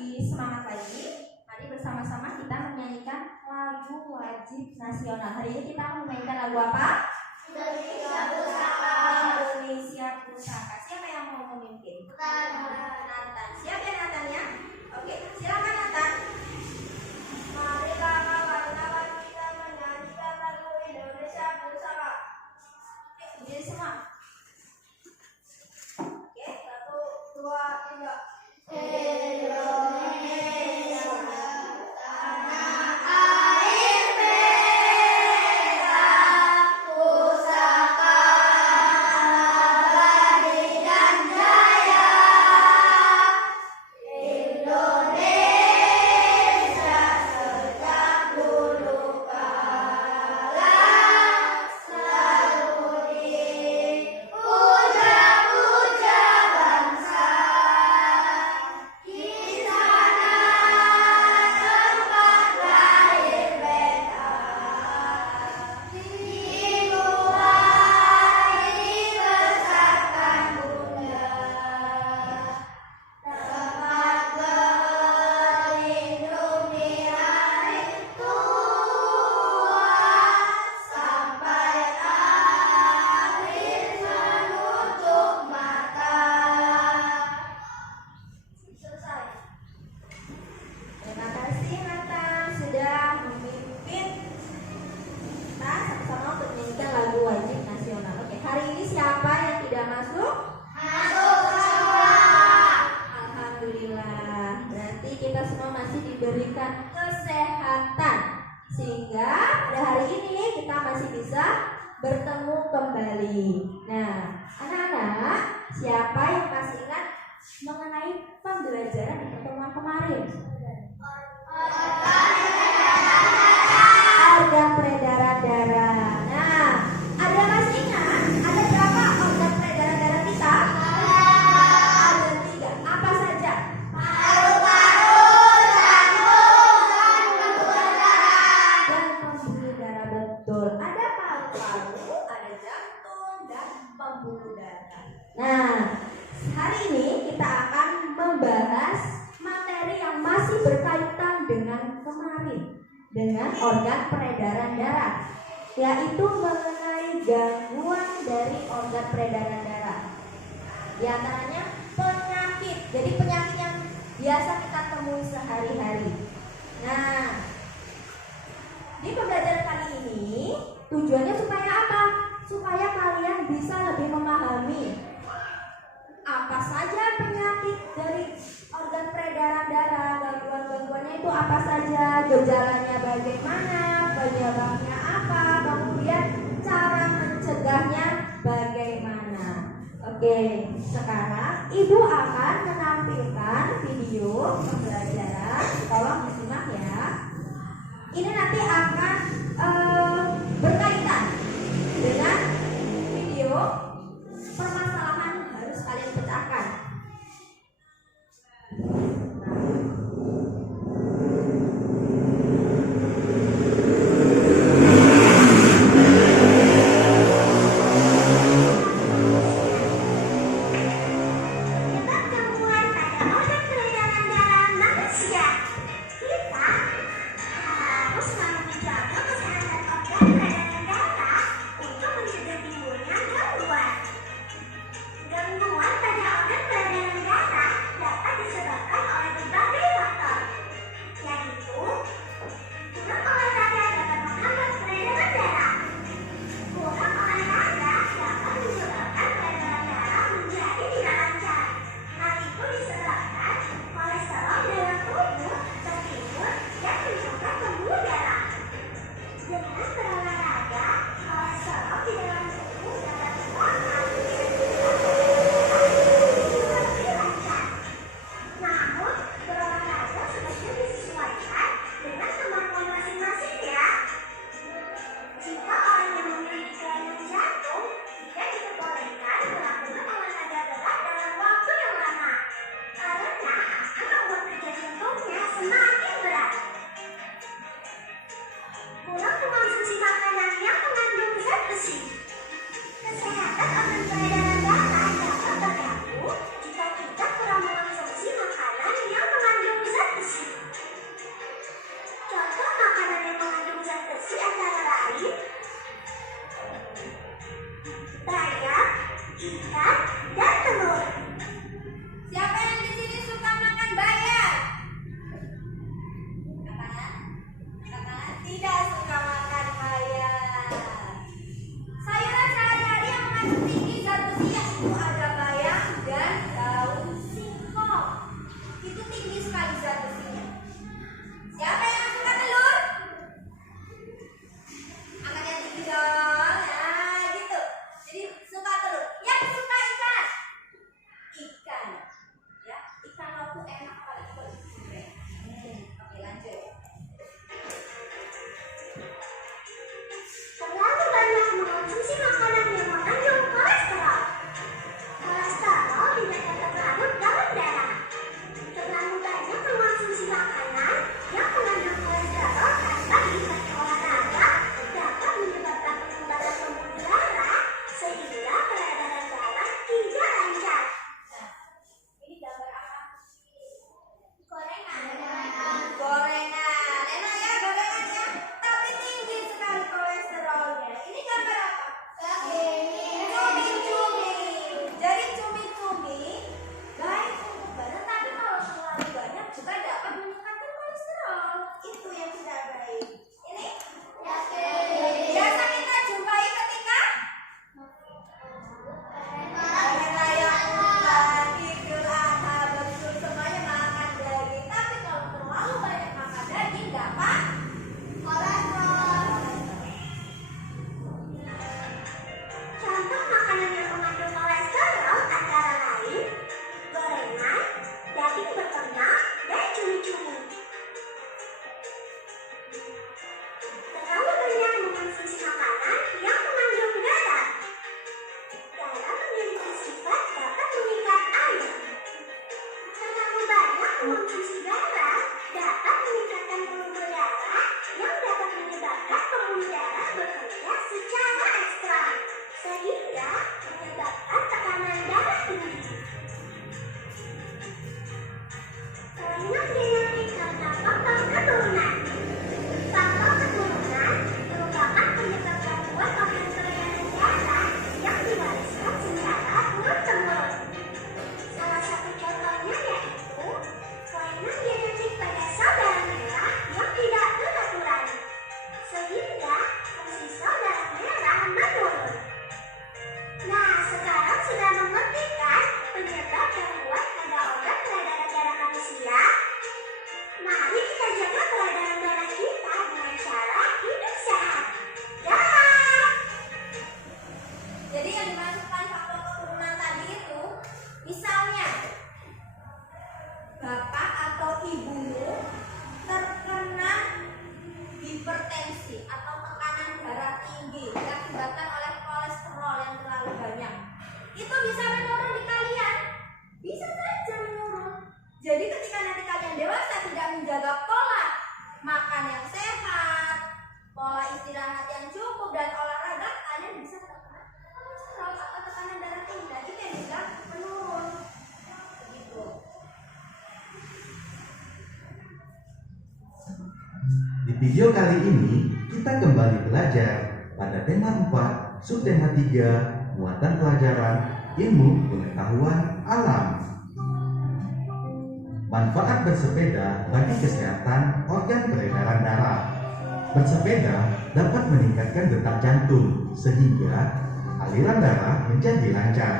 lebih semangat lagi, mari bersama-sama kita menyanyikan lagu wajib nasional. Hari ini kita akan memainkan lagu apa? Indonesia Pusaka. Indonesia Pusaka. Siapa yang mau memimpin? Nathan. Siap ya Nathan ya? Oke, silakan Nathan. Marilah kawan-kawan kita menyanyikan lagu Indonesia Pusaka. Jadi semua. Oke, 1, 2, 3. Indonesia tanah air merah, pusaka abadi dan jaya. Indonesia sejak dulu kala selalu dipuja-puja bangsa. Di sana tempat lahir beta, dimulai dibesarkan Bunda. Tempat berlindung di hari tua, sampai akhir menutup mata. Selesai. Terima kasih Nathan sudah memimpin kita sama-sama untuk menyanyikan lagu wajib nasional. Oke, hari ini siapa yang tidak masuk? Masuk semua. Alhamdulillah. Berarti kita semua masih diberikan kesehatan sehingga pada hari ini kita masih bisa bertemu kembali. Nah, anak-anak, siapa yang masih ingat mengenai pembelajaran di pertemuan kemarin? Organ peredaran darah. Nah, ada masih ingat? Ada berapa organ peredaran darah kita? Ada 3. Apa saja? Paru-paru, jantung, dan pembuluh darah. Dan pembuluh darah, betul. Ada paru-paru, ada jantung, dan pembuluh darah. Nah, hari ini kita akan membahas materi yang masih berkaitan dengan kemarin, dengan organ peredaran darah, yaitu mengenai gangguan dari organ peredaran darah. Di antaranya penyakit, jadi penyakit yang biasa kita temui sehari-hari. Nah, di pembelajaran kali ini tujuannya supaya apa? Supaya kalian bisa lebih memahami apa saja penyakit dari organ peredaran darah, gangguan-gangguannya itu apa saja, gejalanya bagaimana, penyebabnya apa, kemudian cara mencegahnya bagaimana. Oke, sekarang Ibu akan menampilkan video pembelajaran. Tolong disimak ya. Ini nanti akan berkaitan dengan video permasalahan harus kalian pecahkan. Penyebab gangguan pada organ peredaran darah video kali ini kita kembali belajar pada tema 4, subtema 3, muatan pelajaran ilmu pengetahuan alam. Manfaat bersepeda bagi kesehatan organ peredaran darah. Bersepeda dapat meningkatkan detak jantung sehingga aliran darah menjadi lancar.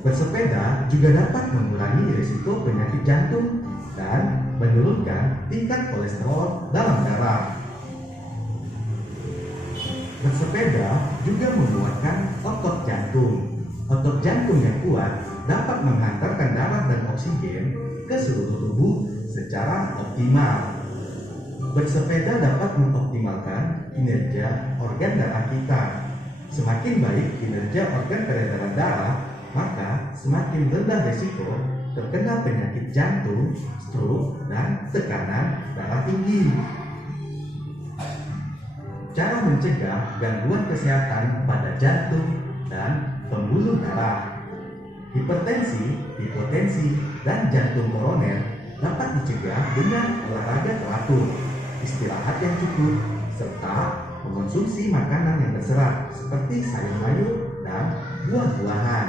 Bersepeda juga dapat mengurangi risiko penyakit jantung dan menurunkan tingkat kolesterol dalam darah. Bersepeda juga menguatkan otot jantung. Otot jantung yang kuat dapat menghantarkan darah dan oksigen ke seluruh tubuh secara optimal. Bersepeda dapat mengoptimalkan kinerja organ darah kita. Semakin baik kinerja organ peredaran darah, maka semakin rendah risiko terkena penyakit jantung, stroke, dan tekanan darah tinggi. Cara mencegah gangguan kesehatan pada jantung dan pembuluh darah. Hipertensi, hipotensi, dan jantung koroner dapat dicegah dengan olahraga teratur, istirahat yang cukup, serta mengonsumsi makanan yang berserat seperti sayur mayur dan buah-buahan.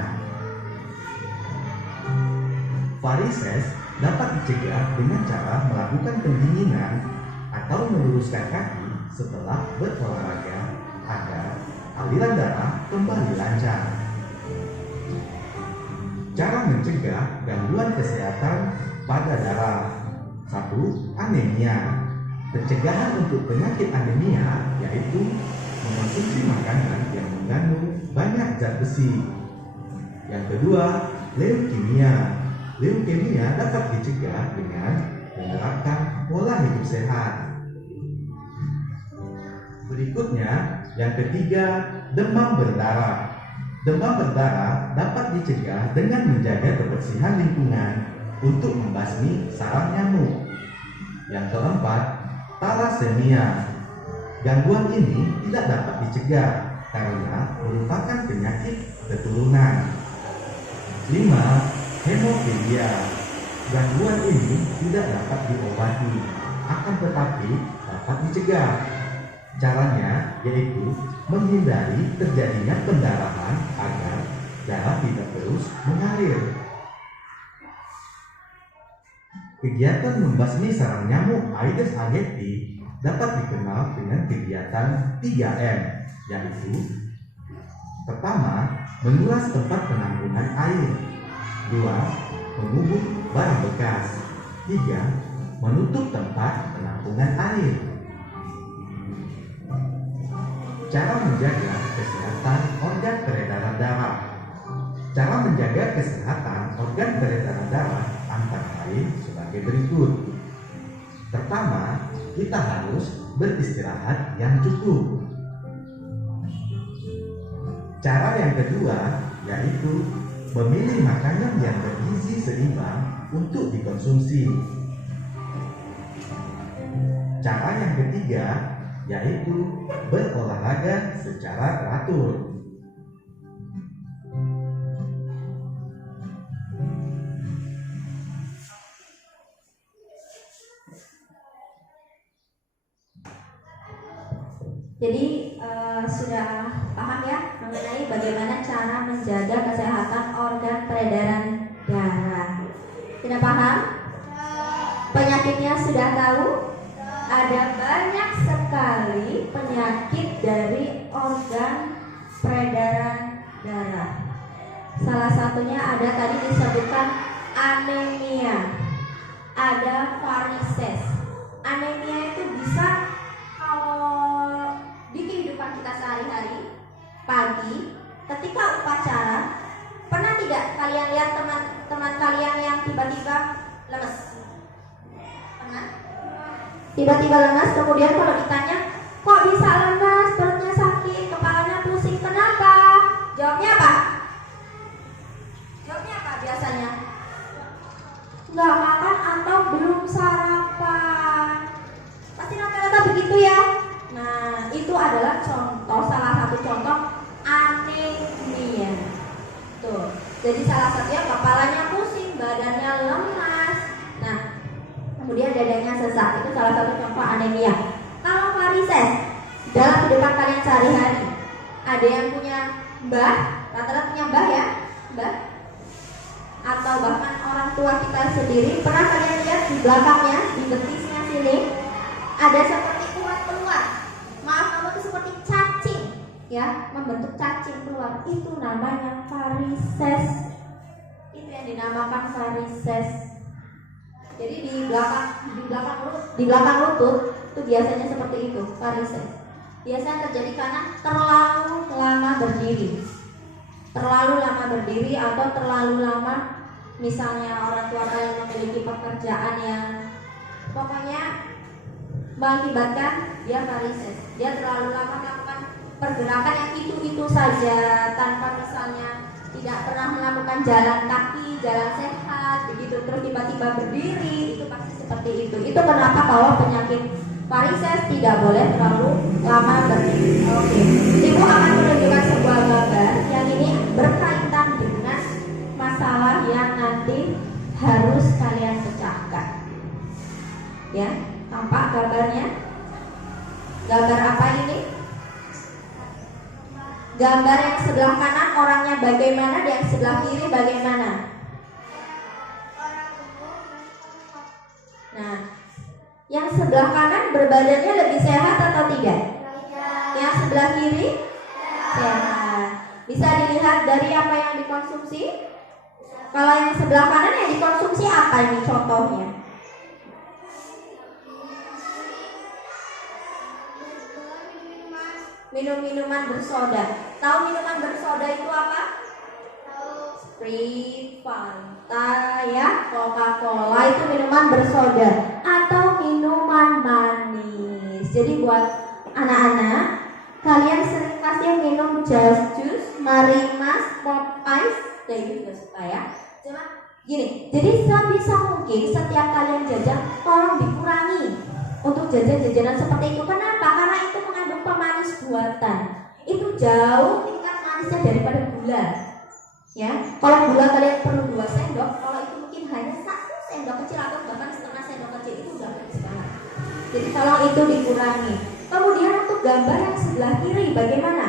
Varises dapat dicegah dengan cara melakukan pendinginan atau meluruskan kaki setelah berolahraga agar aliran darah kembali lancar. Cara mencegah gangguan kesehatan pada darah. 1. Anemia. Pencegahan untuk penyakit anemia yaitu mengonsumsi makanan yang mengandung banyak zat besi. Yang kedua, leukemia. Leukemia dapat dicegah dengan menerapkan pola hidup sehat. Berikutnya, yang ketiga, demam berdarah. Demam berdarah dapat dicegah dengan menjaga kebersihan lingkungan untuk membasmi sarang nyamuk. Yang keempat, talasemia. Gangguan ini tidak dapat dicegah karena merupakan penyakit keturunan. 5. Hemofilia. Gangguan ini tidak dapat diobati, akan tetapi dapat dicegah. Caranya yaitu menghindari terjadinya pendarahan agar darah tidak terus mengalir. Kegiatan membasmi sarang nyamuk Aedes aegypti dapat dikenal dengan kegiatan 3M, yaitu pertama, menguras tempat penampungan air. 2. Mengubur barang bekas. 3. Menutup tempat penampungan air. Cara menjaga kesehatan organ peredaran darah. Cara menjaga kesehatan organ peredaran darah antara lain sebagai berikut. Pertama, kita harus beristirahat yang cukup. Cara yang kedua yaitu memilih makanan yang bergizi seimbang untuk dikonsumsi. Cara yang ketiga yaitu berolahraga secara teratur. Jadi sudah paham ya mengenai bagaimana cara menjaga kesehatan organ peredaran darah. Sudah paham? Penyakitnya sudah tahu? Ada banyak sekali penyakit dari organ peredaran darah. Salah satunya ada tadi disebutkan anemia, ada varises. Anemia itu bisa kalau di kehidupan kita sehari-hari, pagi ketika upacara, pernah tidak kalian lihat teman-teman kalian yang tiba-tiba lemes? Pernah? Tiba-tiba lemas, kemudian kalau ditanya, kok bisa lemas, perutnya sakit, kepalanya pusing, kenapa? Jawabnya apa? Jawabnya apa biasanya? Nggak makan atau belum sarapan. Pasti rata-rata begitu ya. Nah, itu adalah salah satu contoh anemia. Tuh, jadi salah satunya kepalanya pusing, badannya lemas. Nah, kemudian dadanya sesak, itu salah satu contoh anemia. Kalau varises dalam kehidupan kalian sehari-hari? Ada yang punya mbah, rata-rata punya mbah ya, mbah, atau bahkan orang tua kita sendiri. Pernah kalian lihat di belakangnya, di betisnya sini ada seperti urat keluar. Maaf, kamu itu seperti cacing, ya, membentuk cacing keluar. Itu namanya varises. Itu yang dinamakan varises. Jadi di belakang lutut itu biasanya seperti itu, varises. Biasanya terjadi karena terlalu lama berdiri. Terlalu lama berdiri atau terlalu lama, misalnya orang tua kalian memiliki pekerjaan yang pokoknya mengakibatkan dia varises. Dia terlalu lama melakukan pergerakan yang itu saja, tanpa misalnya tidak pernah melakukan jalan kaki, jalan sehat, begitu, terus tiba-tiba berdiri, itu pasti seperti itu. Itu kenapa kalau penyakit varises tidak boleh terlalu lama berdiri. Oke, Ibu akan menunjukkan sebuah gambar yang ini berkaitan dengan masalah yang nanti harus kalian pecahkan. Ya, tampak gambarnya? Gambar apa ini? Gambar yang sebelah kanan orangnya bagaimana, dan yang sebelah kiri bagaimana? Nah, yang sebelah kanan berbadannya lebih sehat atau tidak? Yang sebelah kiri sehat. Bisa dilihat dari apa yang dikonsumsi? Kalau yang sebelah kanan yang dikonsumsi apa ini contohnya? Minum-minuman bersoda. Tahu minuman bersoda itu apa? Sprite, Fanta, ya, Coca-Cola itu minuman bersoda atau minuman manis. Jadi buat anak-anak, kalian sering pasti minum jus, Marimas, Pop Ice, kayak gitu juga suka ya. Cuma gini, jadi sebisa mungkin setiap kalian jajan tolong dikurangi untuk jajan-jajanan seperti itu. Kenapa? Karena itu mengandung pemanis buatan. Itu jauh tingkat manisnya daripada gula. Ya, kalau gula kalian perlu 2 sendok, kalau itu mungkin hanya 1 sendok kecil atau bahkan setengah sendok kecil, itu udah manis banget. Jadi tolong itu dikurangi. Kemudian untuk gambar yang sebelah kiri bagaimana?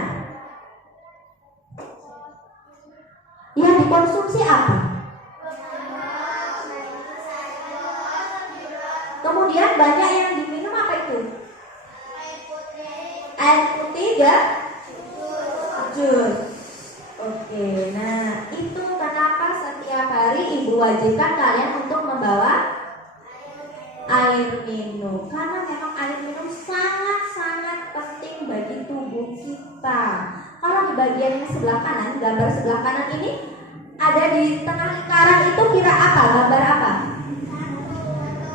Yang dikonsumsi apa? Kemudian banyak yang diminum apa itu? Air putih dan jus. Oke, nah itu kenapa setiap hari ibu wajibkan kalian untuk membawa air minum. Karena memang air minum sangat-sangat penting bagi tubuh kita. Kalau di bagian yang sebelah kanan, gambar sebelah kanan ini ada di tengah lingkaran itu kira apa? Gambar apa?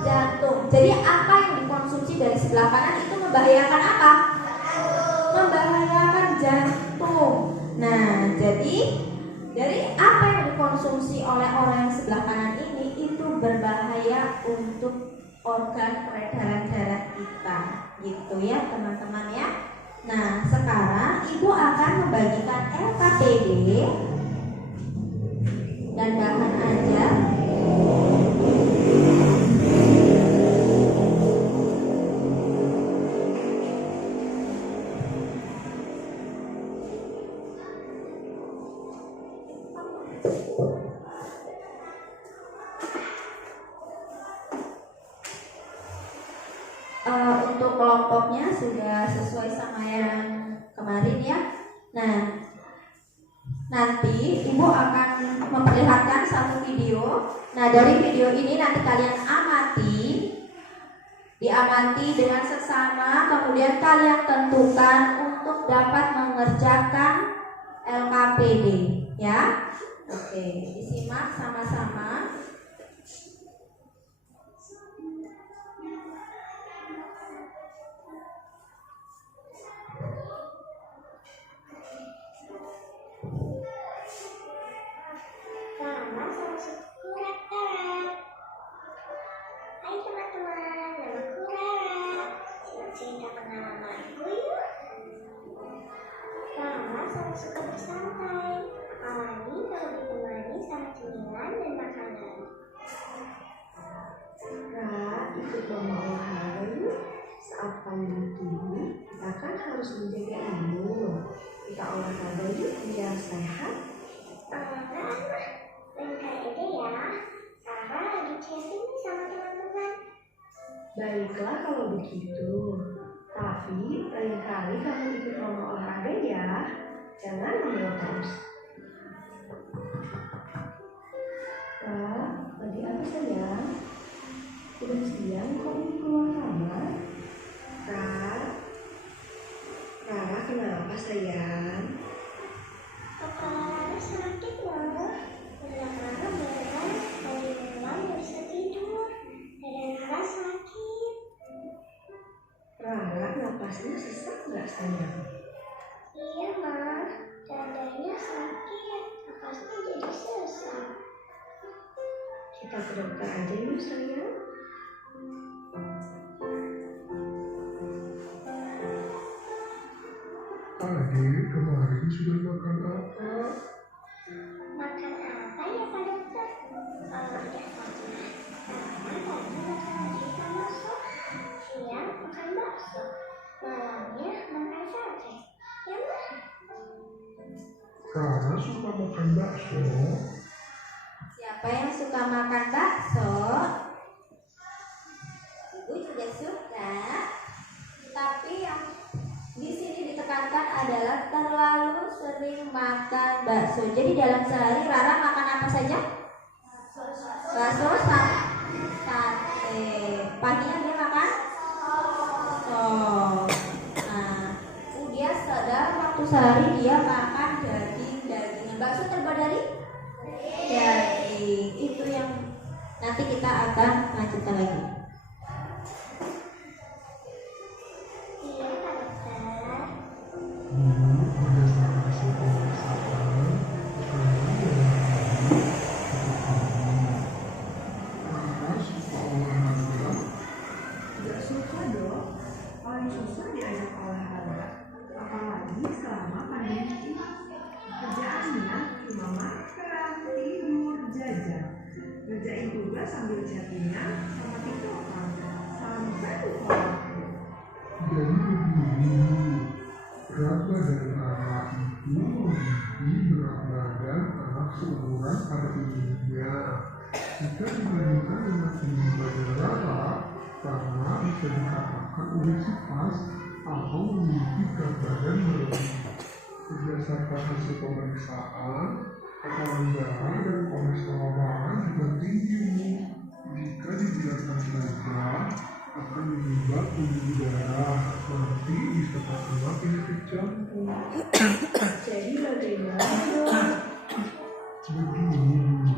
Jantung. Jadi apa yang dikonsumsi dari sebelah kanan itu membahayakan apa? Membahayakan jantung. Nah, jadi dari apa yang dikonsumsi oleh orang yang sebelah kanan ini itu berbahaya untuk organ peredaran darah kita, gitu ya teman-teman ya. Nah, sekarang ibu akan membagikan LKPD dan bahan ajar. Untuk kelompoknya sudah sesuai sama yang kemarin ya. Nah, nanti ibu akan memperlihatkan satu video. Nah, dari video ini nanti kalian diamati dengan seksama, kemudian kalian tentukan untuk dapat mengerjakan LKPD ya. Oke, disimak sama-sama. Hai teman-teman, namaku Rara. Simak cerita pengalamanku yuk. Rara sangat suka bersantai, apalagi kalau ditemani sama cemilan dan makanan. Rara ikut lomba olahraga yuk. Saat pandemi ini, kita kan harus menjaga imun. Kita olahraga yuk biar sehat. Lain kali aja ya. Sarah lagi chatting nih sama teman-teman. Baiklah kalau begitu. Tapi lain kali kamu ikut mama olahraga ya. Jangan menolak terus. Kak, lagi apa sayang? Udah siang kok ini keluar kamar? Kak, Rara kenapa sayang? Kepala Rara sakit loh. Udah Rara beneran dari malam gak bisa tidur. Dada Rara sakit. Rara napasnya sesak nggak sayang? Iya Ma, dadanya sakit. Napasnya jadi sesak. Kita ke dokter aja yuk sayang. Adik, kemarin sudah makan apa? Makan apa ya Pak Dokter? Kalau udah sama, Rara tadi makan nasi sama sop. Siang makan bakso. Malamnya makan sate. Ya Ma? Rara suka makan bakso. Siapa yang suka makan bakso? Ibu juga suka. Tapi yang di sini ditekankan adalah terlalu sering makan bakso. Jadi dalam sehari Rara makan apa saja? Bakso sama sate. Paginya dia makan sop. Nah, kemudian dalam waktu sehari dia makan daging-dagingan. Bakso terbuat dari daging. Itu yang nanti kita akan lanjutkan lagi. Iya Pak Dokter. Dulu berdasarkan hasil pemeriksaan, Rara suka olahraga. Tidak suka dong. Paling susah diajak olahraga. Apalagi selama pandemi ini. Kerjaannya cuma makan, tidur, jajan. Ngerjain tugas sambil chattingan sama tiktokan. Sampai lupa waktu. Jadi begini, berat badan Rara itu melebihi berat badan anak seumuran pada umumnya. Jika dibandingkan dengan tinggi badan Rara, Rara bisa dikatakan obesitas atau memiliki berat badan berlebih. Berdasarkan hasil pemeriksaan, tekanan darah dan kolesterol Rara juga tinggi. Jika dibiarkan saja, akan menyebabkan pembuluh darah, nanti bisa terkena penyakit jantung. Jadi bagaimana dong? Begini,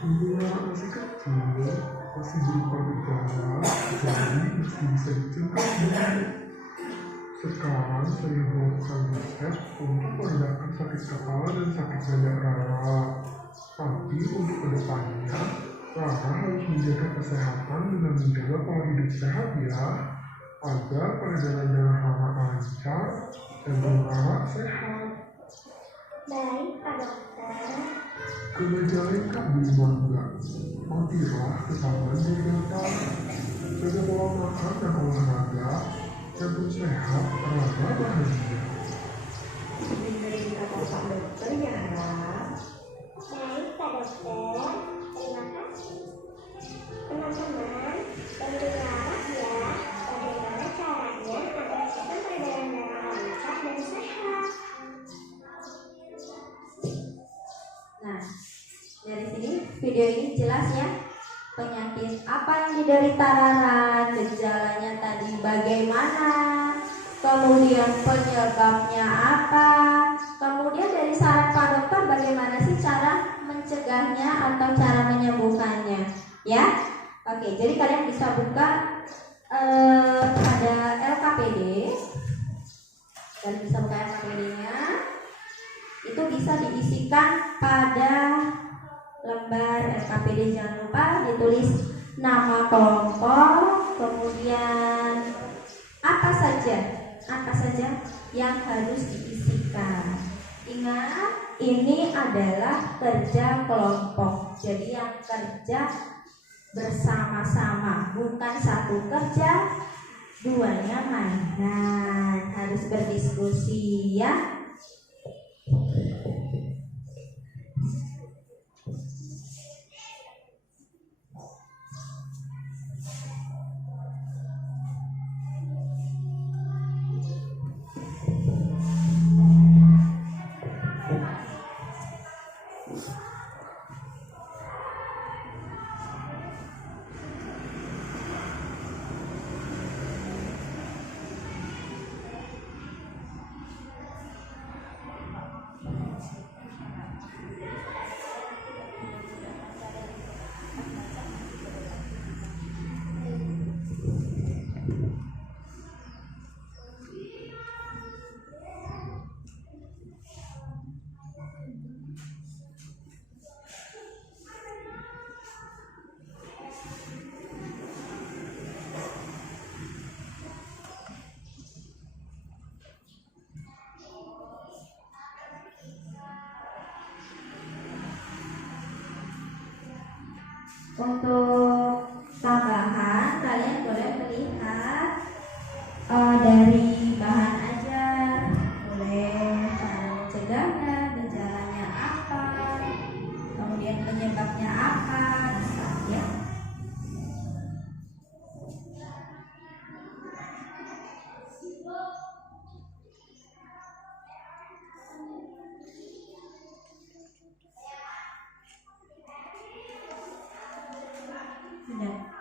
pembuluh darah masih kecil, masih berupa gejala, jadi masih bisa dicegah dulu. Sekarang saya melakukan resep untuk meredakan sakit kepala dan sakit dada Rara. Tapi untuk kedepannya, Rara harus menjaga kesehatan dengan menjaga pola hidup sehat ya, agar peredaran darah Rara lancar dan Rara sehat. Baik Pak Dokter. Kebejalan Kak belum enggak. Mampirlah ke taman Dirgata. Jaga pola makan dan olahraga, jantung sehat, Rara bahagia. Dengerin kata Pak Dokter ya, Rara. Baik Pak Dokter. Terima kasih. Teman-teman, bantu Rara ya. Bagaimana caranya agar sistem peredaran darah lancar dan sehat. Nah, dari sini video ini jelas ya, penyakit apa yang diderita Rara, gejalanya tadi bagaimana, kemudian penyebabnya apa, kemudian dari saran Pak Dokter bagaimana sih cara mencegahnya atau cara menyembuhkannya, ya. Oke, jadi kalian bisa buka ada LKPD, kalian bisa buka LKPD-nya. Itu bisa diisikan pada lembar LKPD. Jangan lupa ditulis nama kelompok, kemudian apa saja yang harus diisikan. Ingat, ini adalah kerja kelompok, jadi yang kerja bersama-sama, bukan satu kerja duanya mainan. Harus berdiskusi ya. Untuk tambahan, kalian boleh melihat dari bahan ajar, boleh cara mencegahnya, gejalanya apa, kemudian penyebabnya apa, bisa ya. Benar.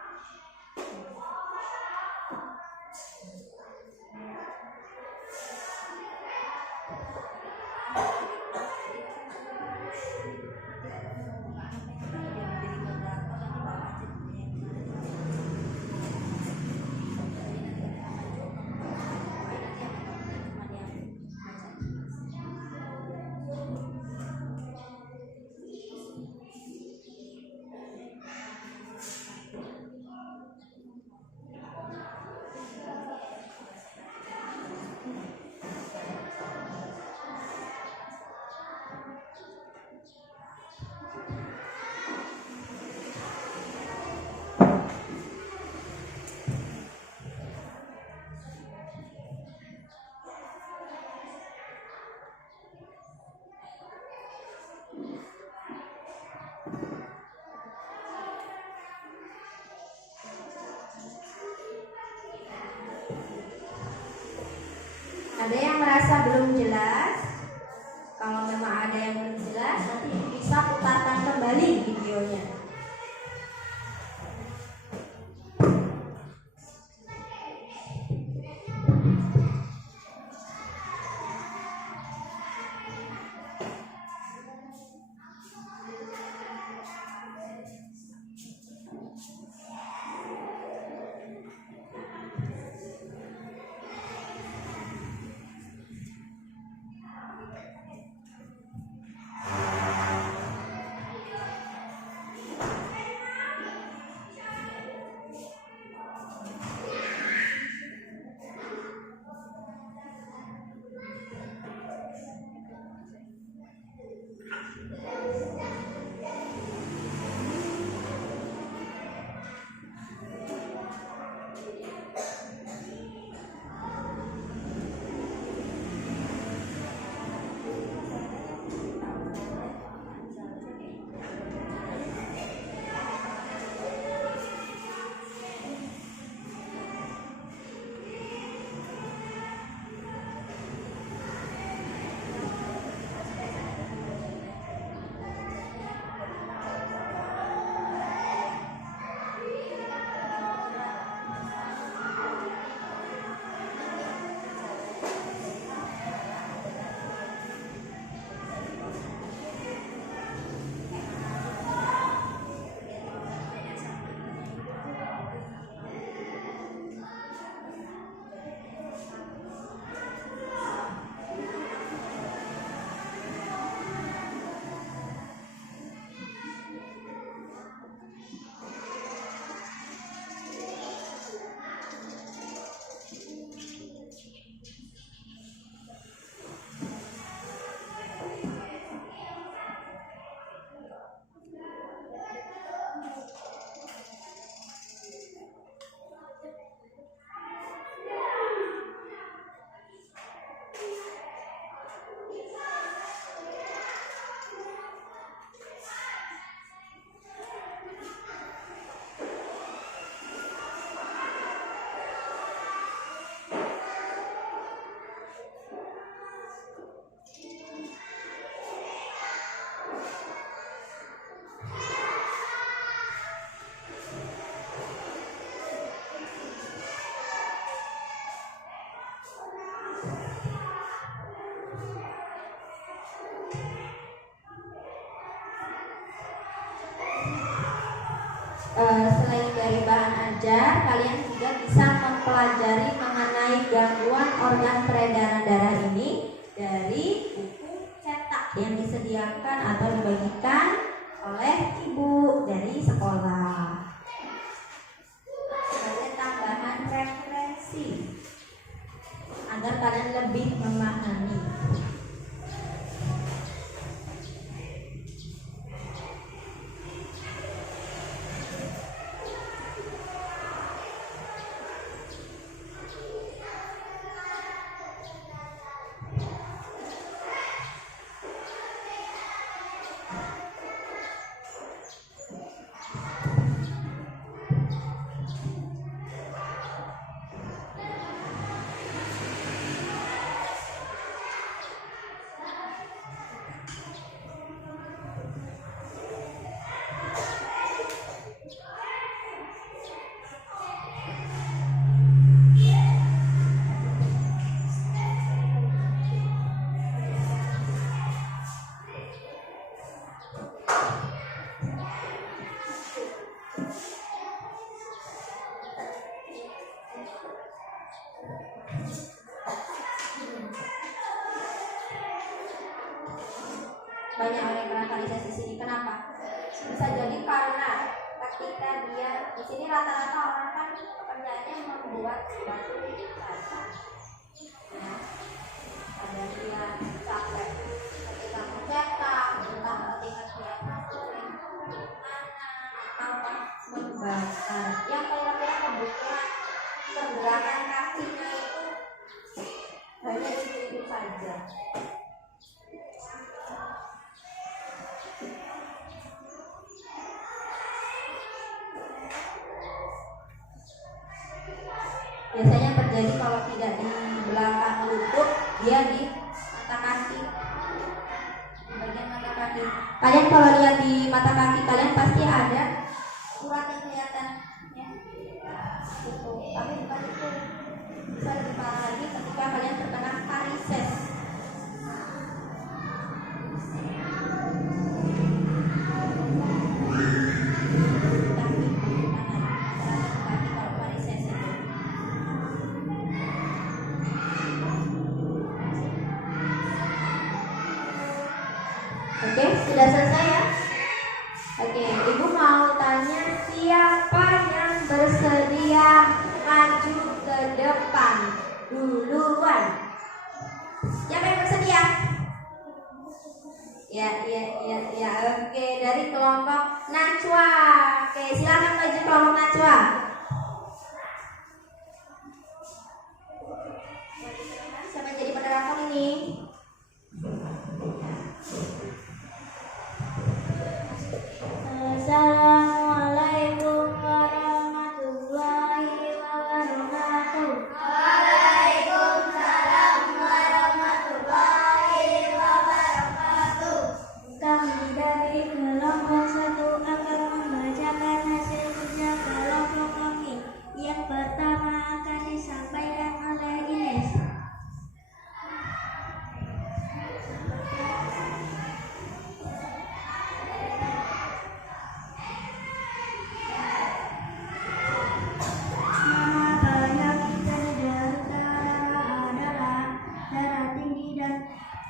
Ada yang merasa belum jelas? Kalau memang ada yang belum jelas, nanti bisa putarkan kembali videonya. belajar, kalian juga bisa mempelajari mengenai gangguan organ peredaran darah ini dari buku cetak yang disediakan atau dibagikan oleh ibu dari sekolah. Sebagai tambahan referensi agar kalian lebih memahami. Banyak yang barangkali di sini. Kenapa? Bisa jadi karena ketika dia di sini rata-rata orang kan pekerjaannya membuat suatu data. Ya, ada dia capek ketika mencetak, entah ketika dia masukin makanan atau membakar. Yang kira-kira kebutuhan pergerakan kakinya itu hanya itu saja. Biasanya terjadi kalau tidak di belakang lutut, dia di mata kaki, di bagian mata kaki. Kalian kalau lihat di mata kaki kalian pasti ada urat yang kelihatan, ya. Itu, tapi bukan itu. Bisa lebih parah lagi ketika kalian terkena varises. Oke, sudah selesai ya? Oke, ibu mau tanya siapa yang bersedia maju ke depan duluan? Siapa yang bersedia? Ya. Oke, dari kelompok Najwa. Oke, silakan maju kelompok Najwa. Siapa yang jadi moderator ini? Assalamualaikum warahmatullahi wabarakatuh. Waalaikumsalam warahmatullahi wabarakatuh. Kami dari kelompok 1 akan membacakan hasil kerja kelompok kami. Yang pertama akan disampaikan oleh Ines.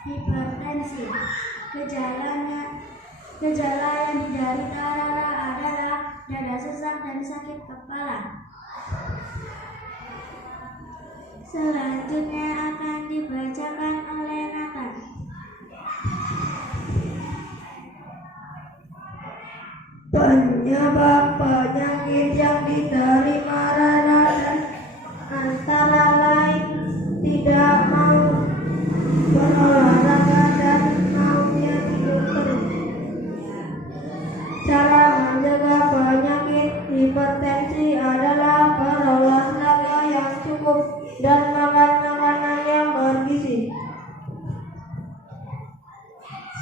Hipertensi. Gejala yang diderita Rara adalah dada sesak dan sakit kepala. Selanjutnya akan dibacakan oleh Nathan. Penyebab penyakit yang diterima Rara dan antara lain tidak mau berolahraga dan maunya tidur terus. Cara menjaga penyakit hipertensi adalah berolahraga yang cukup dan makan makanan yang bergizi.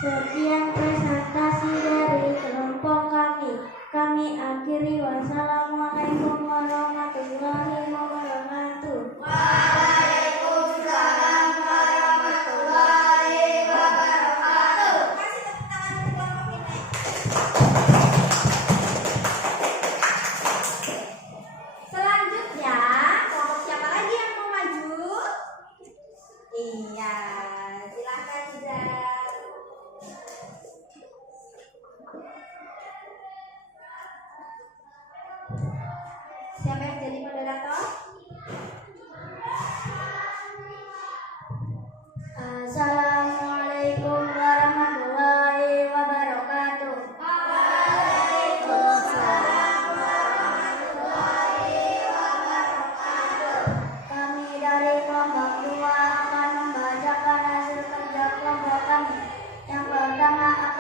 Sekian presentasi dari kelompok kami. Kami akhiri. Wassalamualaikum warahmatullahi wabarakatuh. Waalaikumsalam warahmatullahi wabarakatuh. Kasih tepuk tangan untuk kelompok ini.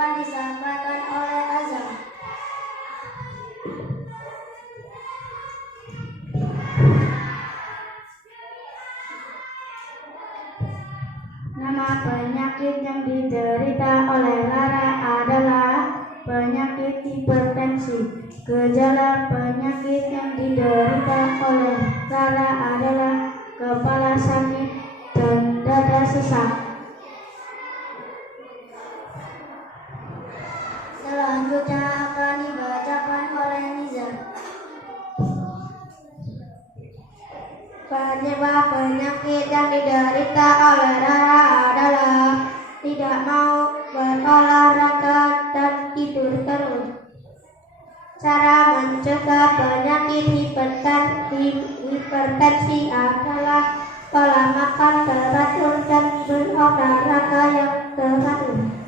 akan disampaikan oleh azan. Nama penyakit yang diderita oleh Rara adalah penyakit hipertensi. Gejala penyakit yang diderita oleh Rara adalah kepala sakit dan dada sesak. Selanjutnya akan dibacakan oleh Nizar. Penyebab penyakit yang diderita oleh Rara adalah tidak mau berolahraga dan tidur terus. Cara mencegah penyakit hipertensi adalah pola makan teratur dan berolahraga yang teratur.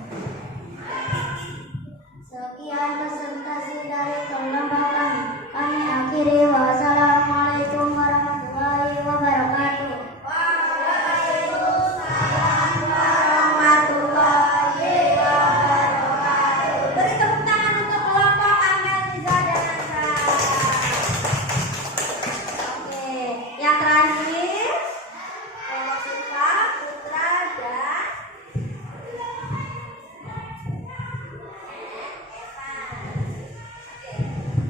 Sekian presentasi dari kelompok kami. Kami akhiri. Wassalamualaikum warahmatullahi wabarakatuh. Waalaikumsalam warahmatullahi wabarakatuh. Beri tepuk tangan untuk kelompok Amel, Niza, dan Nasra. Oke, yang terakhir kelompok Siva, Putra, dan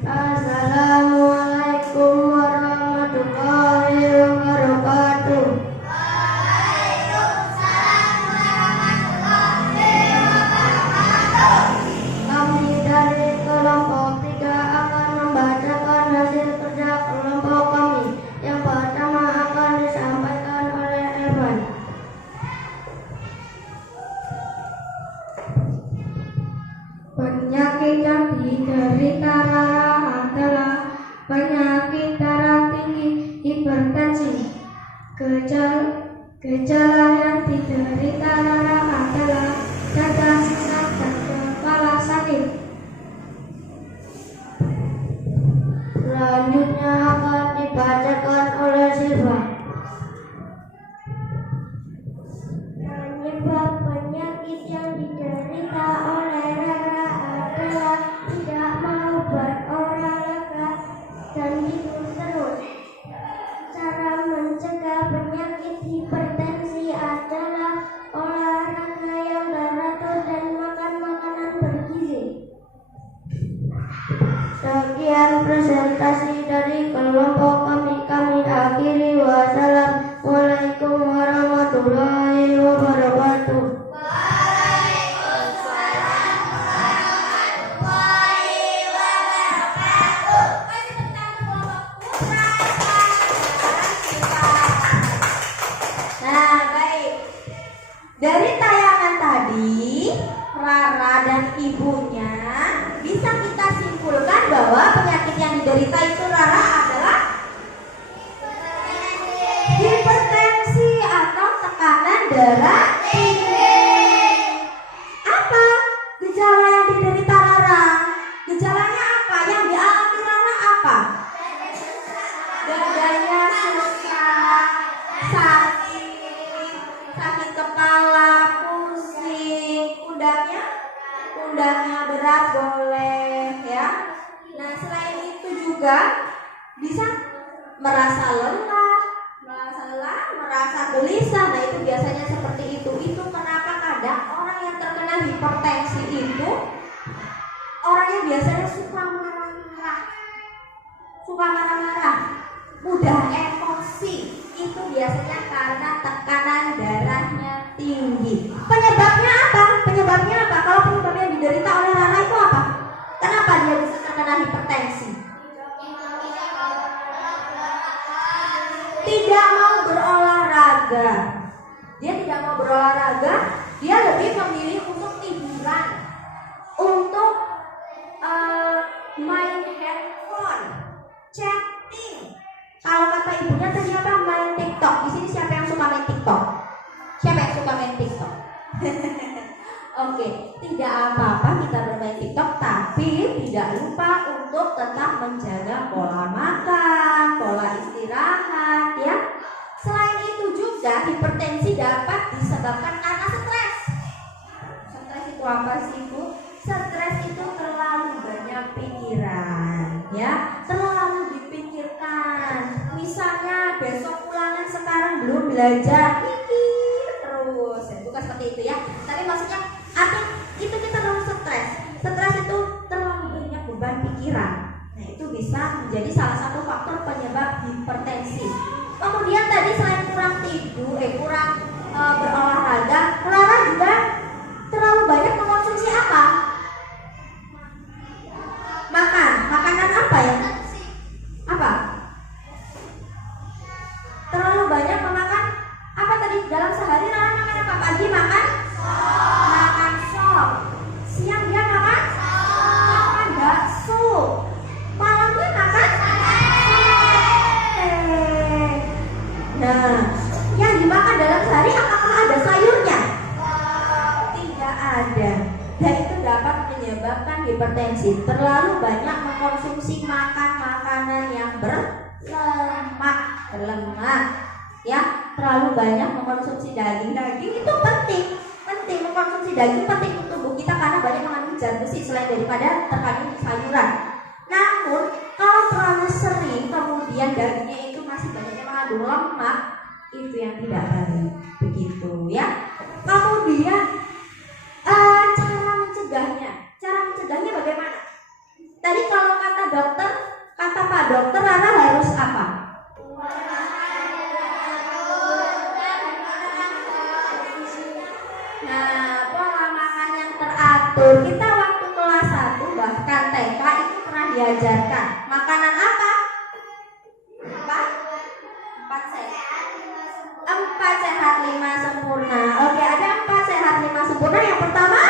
Assalamualaikum warahmatullahi wabarakatuh. Kami dari kelompok 3 akan membacakan hasil kerja kelompok kami. Yang pertama akan disampaikan oleh Evan. Penyakit yang diderita Rara adalah penyakit darah tinggi hipertensi. Gejala yang diderita Rara adalah dada sesak dan kepala sakit. Selanjutnya akan dibacakan oleh Silva. Penyebab penyakit yang diderita oleh Rara adalah tidak mau berolahraga dan tidur terus. Cara mencegah penyakit hipertensi adalah olahraga yang teratur dan makan makanan bergizi. Sekian presentasi dari kelompok kami. Kami akhiri. Wassalamualaikum warahmatullahi wabarakatuh. Nah, baik. Dari tayangan tadi, Rara dan ibunya bisa kita simpulkan bahwa penyakit yang diderita itu Rara adalah hipertensi atau tekanan darah tinggi. Apa gejala yang diderita Rara? Gejalanya apa? Yang dialami Rara apa? Dadanya sesak, sakit kepala, pusing, pundaknya berat boleh ya. Nah, selain itu juga bisa merasa lelah, merasa gelisah. Nah, itu biasanya seperti itu. Itu kenapa kadang orang yang terkena hipertensi itu orangnya biasanya suka marah-marah, mudah emosi. Itu biasanya karena tekanan darahnya tinggi. Penyebabnya apa? Kalau penyebabnya diderita oleh Rara itu apa? Kenapa dia bisa terkena hipertensi? Tidak mau berolahraga. Dia tidak mau berolahraga. Dia lebih memilih untuk tiduran, untuk main handphone, chatting. Kalau kata ibunya tadi apa? Main TikTok. Di sini siapa yang suka main TikTok? Siapa yang suka main TikTok? Oke, tidak apa-apa kita bermain TikTok, tapi tidak lupa untuk tetap menjaga pola makan, pola istirahat ya. Selain itu juga hipertensi dapat disebabkan karena stres. Stres itu apa sih, Bu? belum belajar, mikir terus. Bukan seperti itu ya. Tapi maksudnya arti itu kita terlalu stres. Stres itu terlalu banyak beban pikiran. Nah, itu bisa menjadi salah satu faktor penyebab hipertensi. Kemudian tadi selain kurang tidur, kurang berolahraga, Clara juga terlalu banyak mengkonsumsi apa? Makanan apa ya? Apa? Terlalu banyak memakan apa tadi dalam sehari? Rara makan apa? Pagi makan sop. Siang dia makan bakso. Malamnya makan Nah, yang dimakan dalam sehari apakah ada sayurnya? Tidak ada. Dan itu dapat menyebabkan hipertensi. Terlalu banyak mengkonsumsi makanan yang berlemak. Ya, terlalu banyak mengkonsumsi daging. Daging itu penting mengkonsumsi daging penting untuk tubuh kita karena banyak mengandung zat besi selain daripada terkandung di sayuran. Namun, kalau terlalu sering kemudian dagingnya itu masih banyaknya mengandung lemak, itu yang tidak baik. Begitu ya. Kemudian cara mencegahnya bagaimana? Tadi kalau kata Pak Dokter Rara harus apa? Nah, pola makan yang teratur. Kita waktu kelas 1 bahkan TK itu pernah diajarkan makanan apa? 4 sehat 5 sempurna. Oke, ada 4 sehat 5 sempurna. Yang pertama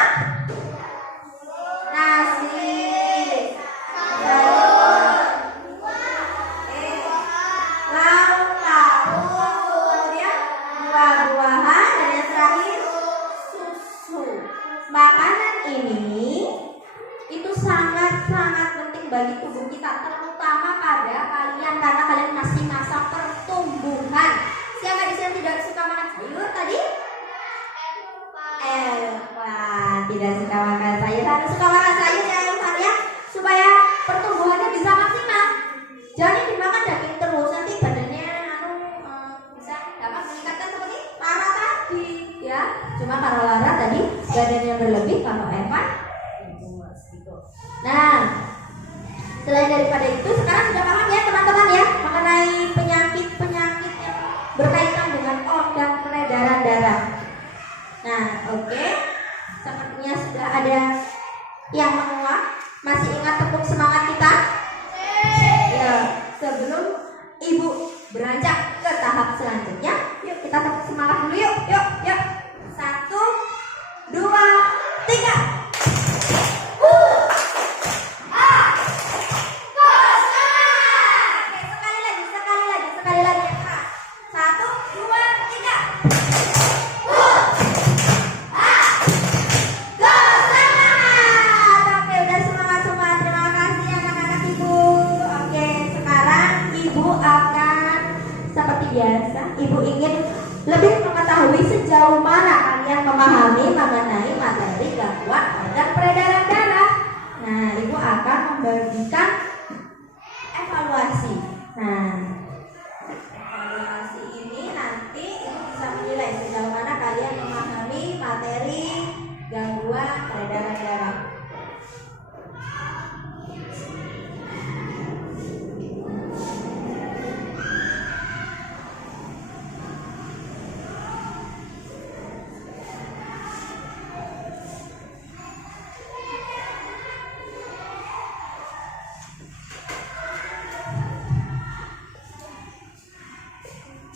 nasi, sayur, lauk, kemudian buah-buahan, dan yang terakhir susu. Makanan ini itu sangat-sangat penting bagi tubuh kita, terutama pada kalian karena kalian masih masa pertumbuhan. Siapa di sini tidak suka makan sayur tadi? Tidak suka makan sayur. Harus suka makan sayur ya Elvan ya, supaya pertumbuhannya bisa maksimal. Jangan dimakan daging terus, nanti badannya bisa dapat meningkatkan seperti Lara tadi ya. Cuma kalau Lara tadi badannya berlebih, kalau Evan gitu. Nah, selain daripada itu sekarang sudah paham ya teman-teman ya mengenai penyakit-penyakit yang berkaitan dengan organ peredaran darah. Nah, oke. Sepertinya sudah ada yang menguat. Masih ingat tepuk semangat kita? Ya, sebelum Ibu beranjak ke tahap selanjutnya, yuk kita tepuk semangat dulu yuk. Yuk. 1, 2, 3. Sekali lagi. 1, 2, 3. Oke, udah semangat semua. Terima kasih anak-anak Ibu. Oke, sekarang Ibu akan seperti biasa, Ibu ingin lebih mengetahui sejauh mana kalian memahami mengenai materi gangguan organ peredaran darah. Nah, Ibu akan membagikan evaluasi. Nah, evaluasi ini nanti Ibu bisa menilai sejauh mana kalian memahami materi gangguan peredaran darah.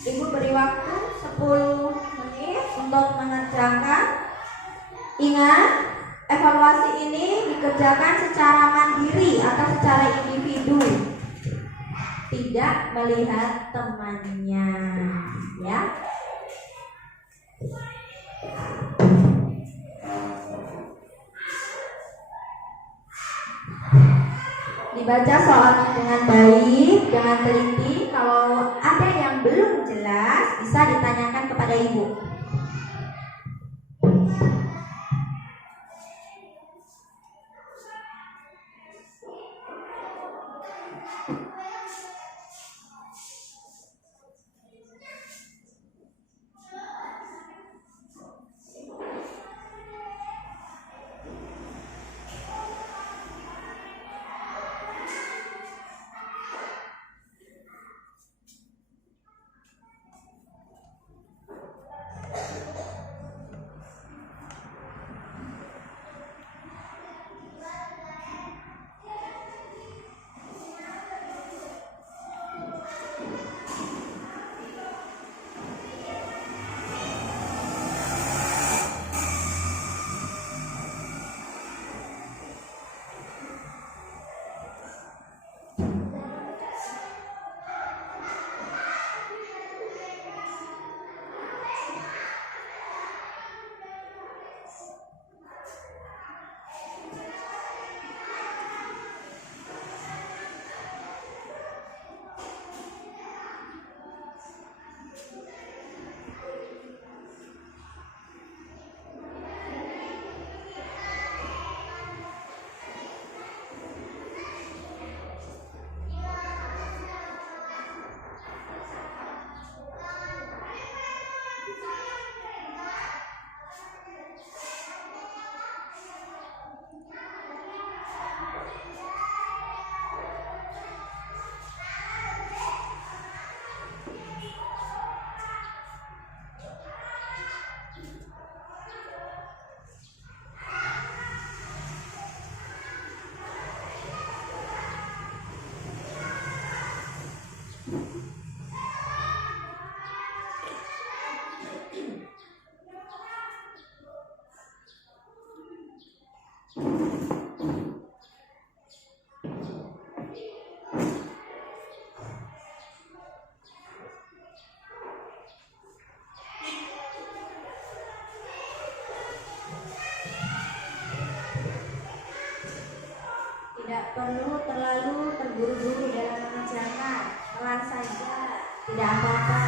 Ibu beri waktu 10 menit untuk mengerjakan. Ingat, evaluasi ini dikerjakan secara mandiri atau secara individu, tidak melihat temannya, ya. Dibaca soalnya dengan baik, dengan teliti. Kalau ada yang belum jelas, bisa ditanyakan kepada Ibu. perlu terlalu terburu-buru dalam mengerjakan. Pelan saja, tidak apa-apa.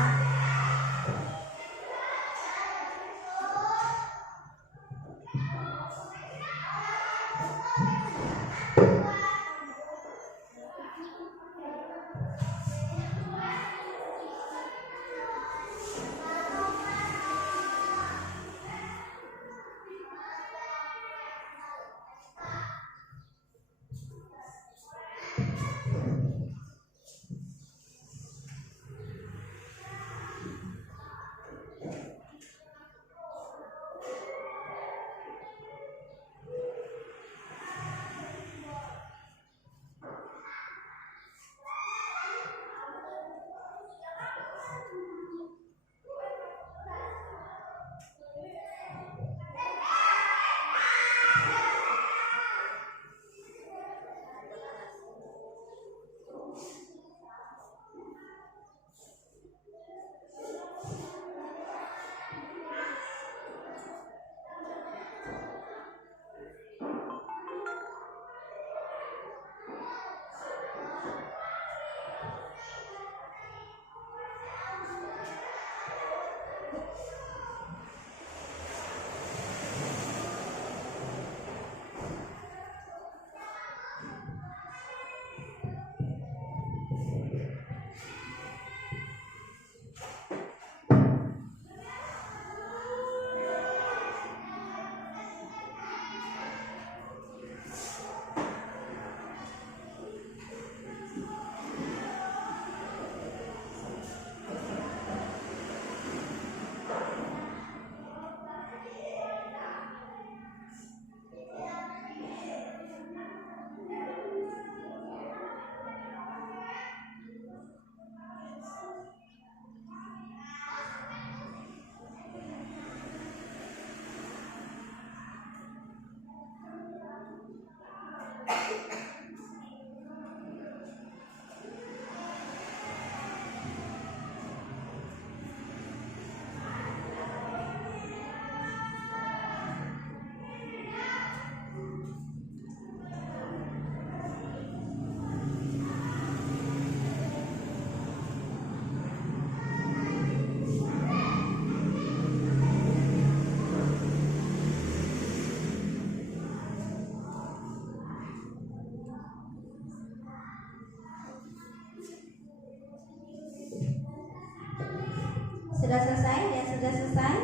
Sudah selesai? Ya, sudah selesai?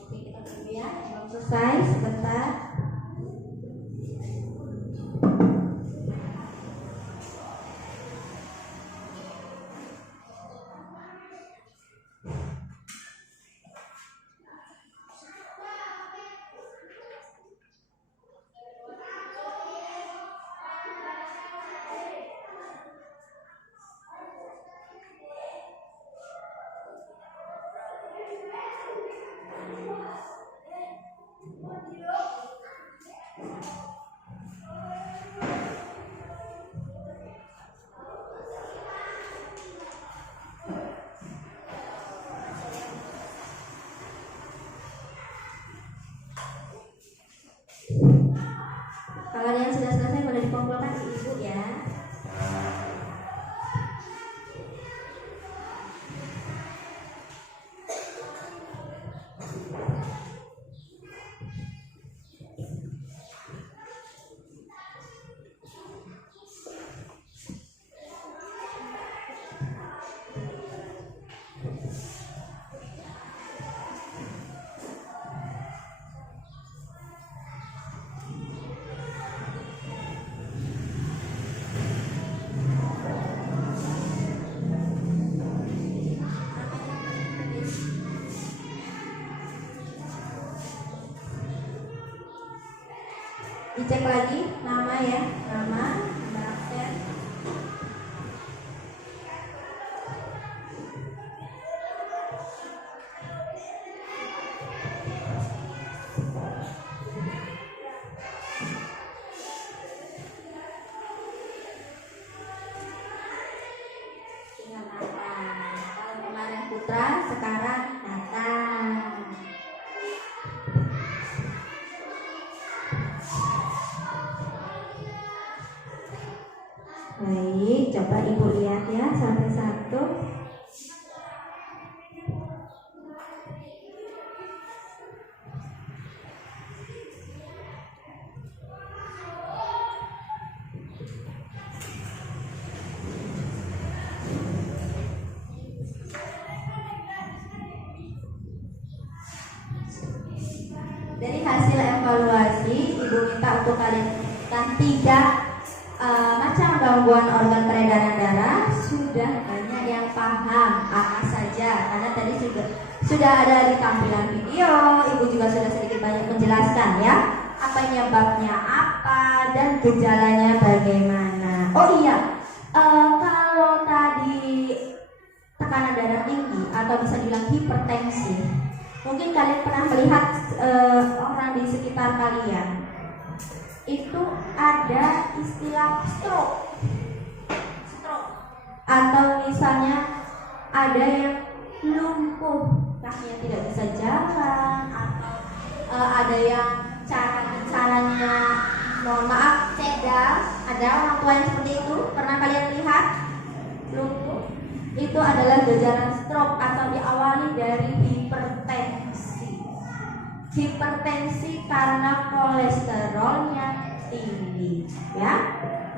Oke, kita tunggu ya. Belum selesai, sebentar. Kalau yang sudah selesai boleh dikumpulkan ke ibu ya. Dicek lagi nama ya, nama absen. Tinggal datang. Kalau kemarin Putra, sekarang datang. Ibu lihat ya sampai 1. Dari hasil evaluasi, Ibu minta untuk kalian 3 macam gangguan organ peredaran darah. Sudah banyak yang paham apa saja karena tadi sudah ada di tampilan video. Ibu juga sudah sedikit banyak menjelaskan ya apa penyebabnya apa dan gejalanya bagaimana. Oh iya, kalau tadi tekanan darah tinggi atau bisa dibilang hipertensi, mungkin kalian pernah melihat orang di sekitar kalian itu ada istilah stroke atau misalnya ada yang lumpuh, kakinya tidak bisa jalan, atau ada yang caranya mohon maaf cedal. Ada orang tua yang seperti itu, pernah kalian lihat lumpuh? Itu adalah gejala stroke atau diawali dari hipertensi karena kolesterolnya tinggi ya.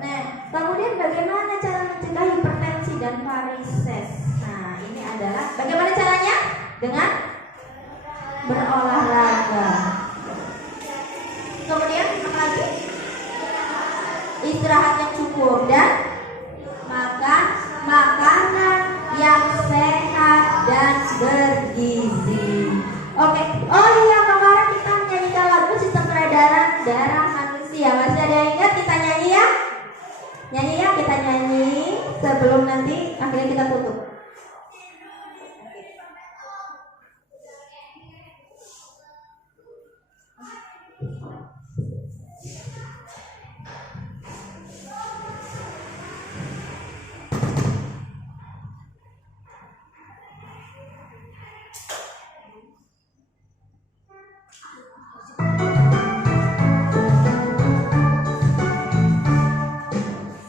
Nah, kemudian bagaimana cara mencegah hipertensi dan varises? Nah, ini adalah bagaimana caranya? Dengan berolahraga. Kemudian apa lagi? Istirahat yang cukup dan makan makanan yang sehat dan bergizi. Oke. Oh iya, kemarin kita menyanyikan lagu sistem peredaran darah manusia. Masih ada yang ingat kita nyanyi ya? Nyanyi ya, kita nyanyi sebelum nanti akhirnya kita tutup.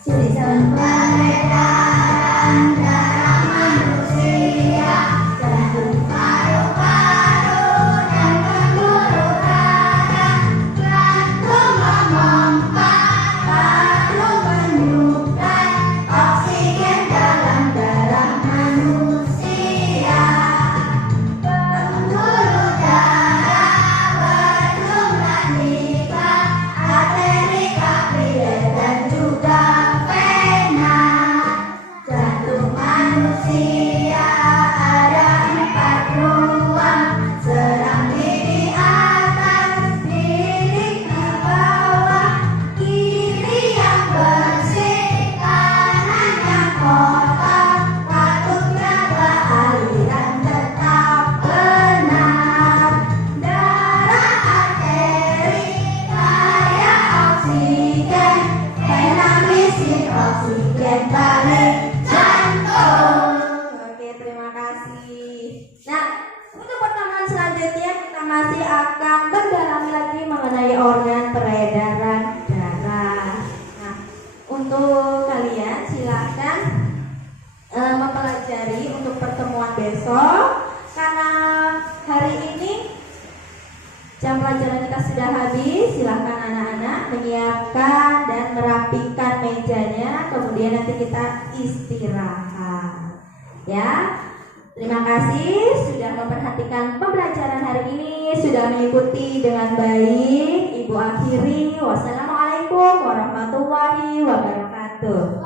Sistem peredaran darah manusia, jantung, paru-paru dan pembuluh darah, jantung memompa, paru menyuplai oksigen dalam darah manusia. Pembuluh darah berjumlah 3, arteri, kapiler dan juga vena. Jantung manusia ada 4 ruang, serambi di atas, bilik di bawah, kiri yang bersih, kanan yang kotor, patut jaga aliran tetap benar. Darah arteri kaya oksigen, vena misi oksigen balik jantung. Oke, terima kasih. Nah, untuk pertemuan selanjutnya kita masih akan mendalami lagi mengenai organ peredaran darah. Nah, untuk kalian silakan mempelajari untuk pertemuan besok. Karena hari ini jam pelajaran kita sudah habis, silakan anak-anak menyiapkan dan merapikan mejanya. Kemudian nanti kita istirahat. Ya, terima kasih sudah memperhatikan pembelajaran hari ini, sudah mengikuti dengan baik. Ibu akhiri, wassalamualaikum warahmatullahi wabarakatuh.